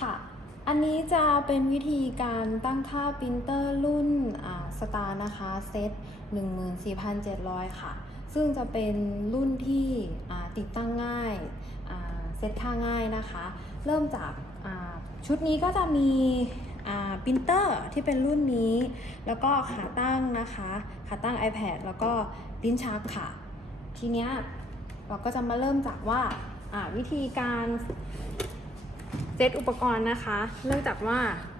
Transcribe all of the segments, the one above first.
ค่ะ อันนี้จะเป็นวิธีการตั้งค่าปรินเตอร์รุ่นสตาร์นะคะเซต14,700 ค่ะ ซึ่งจะเป็นรุ่นที่ติดตั้งง่ายเซตค่าง่ายนะคะ เริ่มจากชุดนี้ก็จะมีปรินเตอร์ที่เป็นรุ่นนี้ แล้วก็ขาตั้งนะคะ ขาตั้ง iPad แล้วก็ลิ้นชักค่ะ ทีเนี้ยเราก็จะมาเริ่มจากว่าวิธีการ เซตอุปกรณ์นะคะ เนื่องจากว่า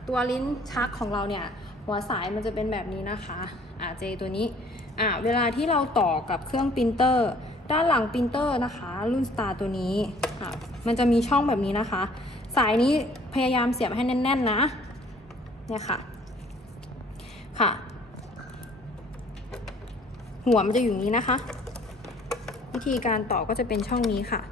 ตัวลิ้นชักของเราเนี่ย หัวสายมันจะเป็นแบบนี้นะคะอ่าเจตัวนี้อ่าเวลาที่เราต่อกับเครื่องปรินเตอร์ ด้านหลังปรินเตอร์นะคะ รุ่น Star ตัวนี้อ่ามันจะมีช่องแบบนี้นะคะ สายนี้พยายามเสียบให้แน่น ๆ นะเนี่ยค่ะค่ะ หัวมันจะอยู่นี้นะคะ วิธีการต่อก็จะเป็นช่องนี้ค่ะ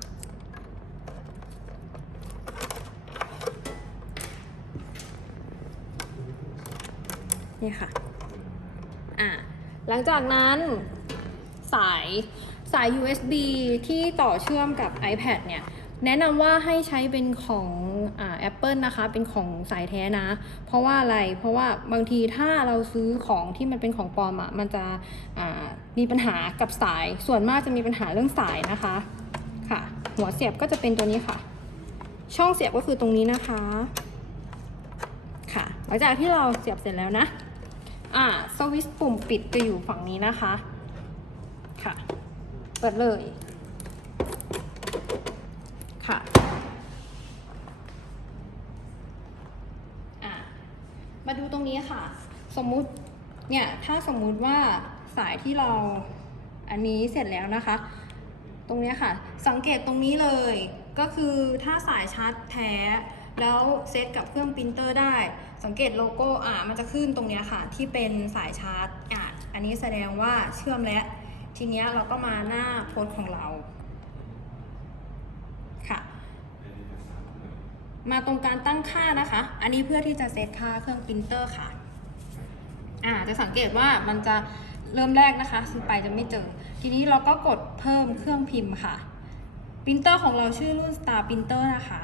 นี่ค่ะอะหลังจากนั้นสายสาย USB ที่ต่อเชื่อมกับ iPad เนี่ยแนะนำว่าให้ใช้เป็นของอ Apple นะคะ เป็นของสายแท้นะ เพราะว่าอะไร เพราะว่าบางทีถ้าเราซื้อของที่มันเป็นของปลอมอะ่ะ มันจะมีปัญหากับสาย ส่วนมากจะมีปัญหาเรื่องสายนะคะ ค่ะ หัวเสียบก็จะเป็นตัวนี้ค่ะ ช่องเสียบก็คือตรงนี้นะคะ ค่ะ หลังจากที่เราเสียบเสร็จแล้วนะ อ่าสวิตช์ปุ่มปิดจะอยู่ฝั่งนี้นะคะ ค่ะ เปิดเลย ค่ะอะมาดูตรงนี้ค่ะ สมมุติเนี่ย ถ้าสมมุติว่าสายที่เราอันนี้เสร็จแล้วนะคะ ตรงนี้ค่ะ สังเกตตรงนี้เลย ก็คือถ้าสายชาร์จแท้ แล้วเซตกับเครื่องปรินเตอร์ได้ สังเกตโลโก้อ่ามันจะขึ้นตรงนี้ค่ะ ที่เป็นสายชาร์จอะอันนี้แสดงว่าเชื่อมแล้ว ทีนี้เราก็มาหน้าโพสของเราค่ะ มาตรงการตั้งค่านะคะ อันนี้เพื่อที่จะเซตค่าเครื่องปรินเตอร์ค่ะอ่าจะสังเกตว่ามันจะเริ่มแรกนะคะซึ่งไปจะไม่เจอ ทีนี้เราก็กดเพิ่มเครื่องพิมพ์ค่ะ ปรินเตอร์ของเราชื่อรุ่น Star Printer นะคะ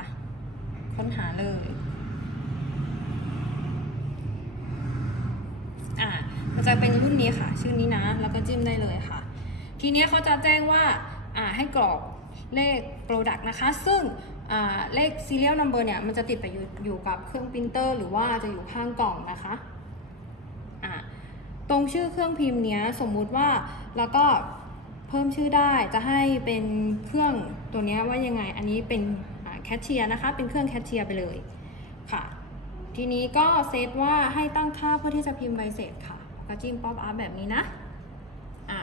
ค้นหาเลย อ่ามันจะเป็นรุ่นนี้ค่ะ ชื่อนี้นะ แล้วก็จิ้มได้เลยค่ะ ทีนี้เขาจะแจ้งว่า อ่า ให้กรอกเลข Product นะคะ ซึ่งอ่าเลข Serial Number เนี่ย มันจะติดไปอยู่อยู่กับเครื่องปรินเตอร์ หรือว่าจะอยู่ข้างกล่องนะคะอ่าตรงชื่อเครื่องพิมพ์เนี้ยสมมุติว่าแล้วก็เพิ่มชื่อได้จะให้เป็นเครื่องตัวเนี้ยว่ายังไง อันนี้เป็น แคชเชียร์นะคะ เป็นเครื่องแคชเชียร์ไปเลยค่ะ ทีนี้ก็เซตว่าให้ตั้งค่าเพื่อที่จะพิมพ์ใบเสร็จค่ะก็จิ้มป๊อปอัพแบบนี้นะอ่า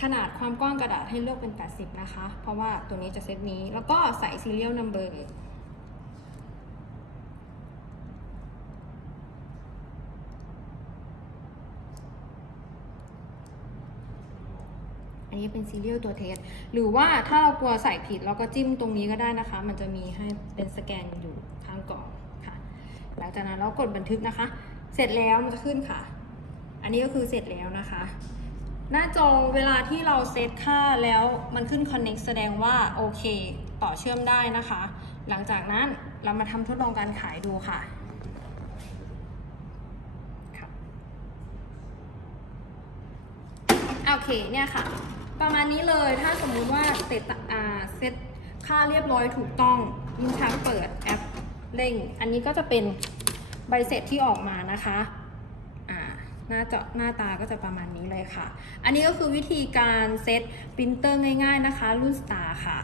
ขนาดความกว้างกระดาษให้เลือกเป็น 80 นะคะ เพราะว่าตัวนี้จะเซตนี้ แล้วก็ใส่ซีเรียลนัมเบอร์ันนี้เป็น serial ตัวเทสหรือว่าถ้าเรากลัวใส่ผิดเราก็จิ้มตรงนี้ก็ได้นะคะ มันจะมีให้เป็นสแกนอยู่ข้างกล่องค่ะ หลังจากนั้นเรากดบันทึกนะคะ เสร็จแล้วมันจะขึ้นค่ะ อันนี้ก็คือเสร็จแล้วนะคะ หน้าจอเวลาที่เราเซตค่าแล้วมันขึ้น connect แสดงว่าโอเคต่อเชื่อมได้นะคะ หลังจากนั้นเรามาทำทดลองการขายดูค่ะโอเค เนี่ยค่ะ ประมาณนี้เลยถ้าสมมุติว่าเซตอ่าเซตค่าเรียบร้อยถูกต้องยินช้างเปิดแอปเร่ง อันนี้ก็จะเป็นใบเสร็จที่ออกมานะคะอ่าหน้าจอหน้าตาก็จะประมาณนี้เลยค่ะ อันนี้ก็คือวิธีการเซตปรินเตอร์ง่าย ๆนะคะ รุ่น Star ค่ะ